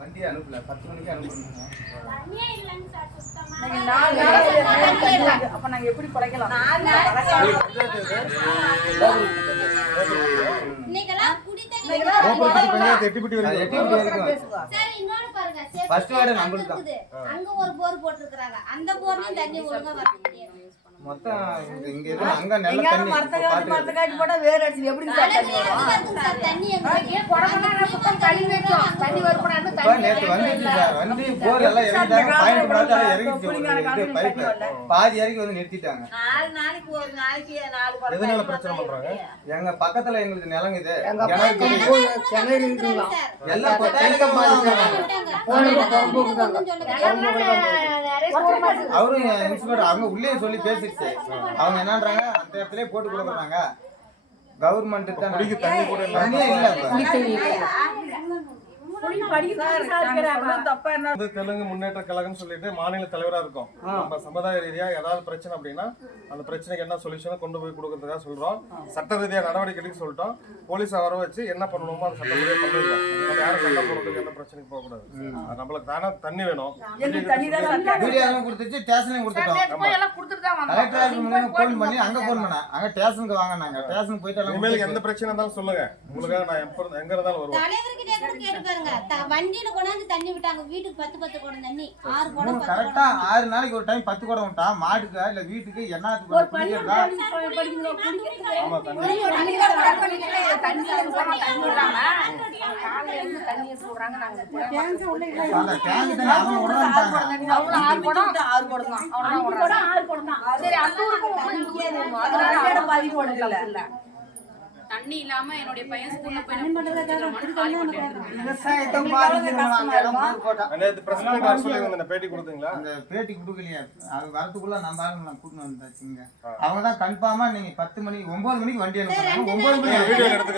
வண்டி அனுப்பல 10 மணிக்கு அனுப்புறீங்க. தண்ணியே இல்லங்க சார் சுத்தமா. நீங்க 4 நாள் அப்ப நாங்க எப்படி படைக்கலாம்? 4 நாள் நீங்கலாம் குடி தண்ணி பஞ்சாயத்து எட்டிபிட்டி வரைக்கும். சரி இன்னொரு பாருங்க. ஃபர்ஸ்ட் வார்டு நம்மளுக்கு தான். அங்க ஒரு போர் போட்டுருக்காங்க. அந்த போர்லயும் தண்ணி ஒழுங்கா வரல. மொத்தம் இங்க இருக்கு அங்க நல்ல தண்ணி மரத்தக்காய் போட்டா வேற அடிச்சு எப்படி சார் தண்ணி வரும்? தண்ணி எங்க கொடமனா சுத்தம் கழி வெச்சோம். தண்ணி வரப்படாது தண்ணி நேத்து வந்துச்சு சார். வண்டி போர் எல்லாம் இறங்கிட்டாங்க. பாயிண்ட் பார்த்தா இறங்கிச்சு. பைப் பாதி இறக்கி வந்து நிறுத்திட்டாங்க. 4 நாளைக்கு ஒரு நாளைக்கு 4 படம். எதனால பிரச்சனை பண்றாங்க? எங்க பக்கத்துல எங்களுக்கு நிலங்குது. கிணறு இருக்குங்களா? எல்லாம் கொட்டாயில மாறிட்டாங்க. அவரும் இன்ஸ்பெக்டர் அவங்க உள்ளே சொல்லி பேசிடுச்சு. அவங்க என்னன்றாங்க அந்த இடத்துல போட்டு கொடுக்குறாங்க. கவர்மெண்ட் தான் தண்ணி கூட தண்ணியே இல்ல. தெலுங்கு முன்னேற்ற கழகம் சொல்லிட்டு மாநில தலைவரா இருக்கும். நம்ம சமுதாய ரீதியா ஏதாவது பிரச்சனை அப்படின்னா அந்த பிரச்சனைக்கு என்ன சொல்யூஷன் கொண்டு போய் கொடுக்கறதுக்காக சொல்றோம். சட்ட ரீதியா நடவடிக்கை எடுக்க சொல்லிட்டோம். போலீஸை வர வச்சு என்ன பண்ணணுமோ அந்த சட்ட ரீதியா பண்ணிடுவோம். நம்ம யாரும் சண்டை போடுறதுக்கு என்ன பிரச்சனைக்கு போக கூடாது. நம்மளுக்கு தானே தண்ணி வேணும். வீடியோ கொடுத்துச்சு ஸ்டேஷன்லயும் கொடுத்துட்டோம். கலெக்டர் ஆஃபீஸ் மூலமா ஃபோன் பண்ணி அங்க ஃபோன் பண்ணா அங்க ஸ்டேஷனுக்கு வாங்க. நாங்க ஸ்டேஷனுக்கு போயிட்டு இனிமேல் எந்த பிரச்சனை இருந்தாலும் சொல்லுங்க. உங்களுக்காக நான் எங்க இருந்தாலும் வருவேன். தலைவர்கிட்ட கூட கேட்டு பாருங்க. வண்டியில கொண்டாந்து தண்ணி விட்டாங்க. வீட்டுக்கு 10 குடம் தண்ணி 6 குடம் கரெக்டா 6 நாளைக்கு ஒரு டைம் 10 குடம் விட்டா மாடுக்கா இல்ல வீட்டுக்கு என்னத்துக்கு குடிக்கிறதா? ஆமா தண்ணி அந்த டேங்க் தண்ணி அவங்க விடுறாங்க. அவ்வளவு 6 குடம் தான். அவ்வளவுதான் 6 குடம் தான். சரி அந்த பாதி போடல. தண்ணி இல்லாம என்னோட பையன் ஸ்கூல்ல போய் விவசாயத்தை பாதிக்கிறவங்க போட்டா நேத்து பிரசிடென்ட் சொல்லி பேட்டி கொடுத்தீங்களா? அந்த பேட்டி கொடுக்கலையா? அது வரதுக்குள்ள நம்ம ஆளுங்க நான் கூட்டிட்டு வந்தாச்சுங்க. அவங்க தான் கன்ஃபார்மா நீங்க 10 மணிக்கு 9 மணிக்கு வண்டி அனுப்புறாங்க. 9 மணிக்கு வீடியோ எடுத்து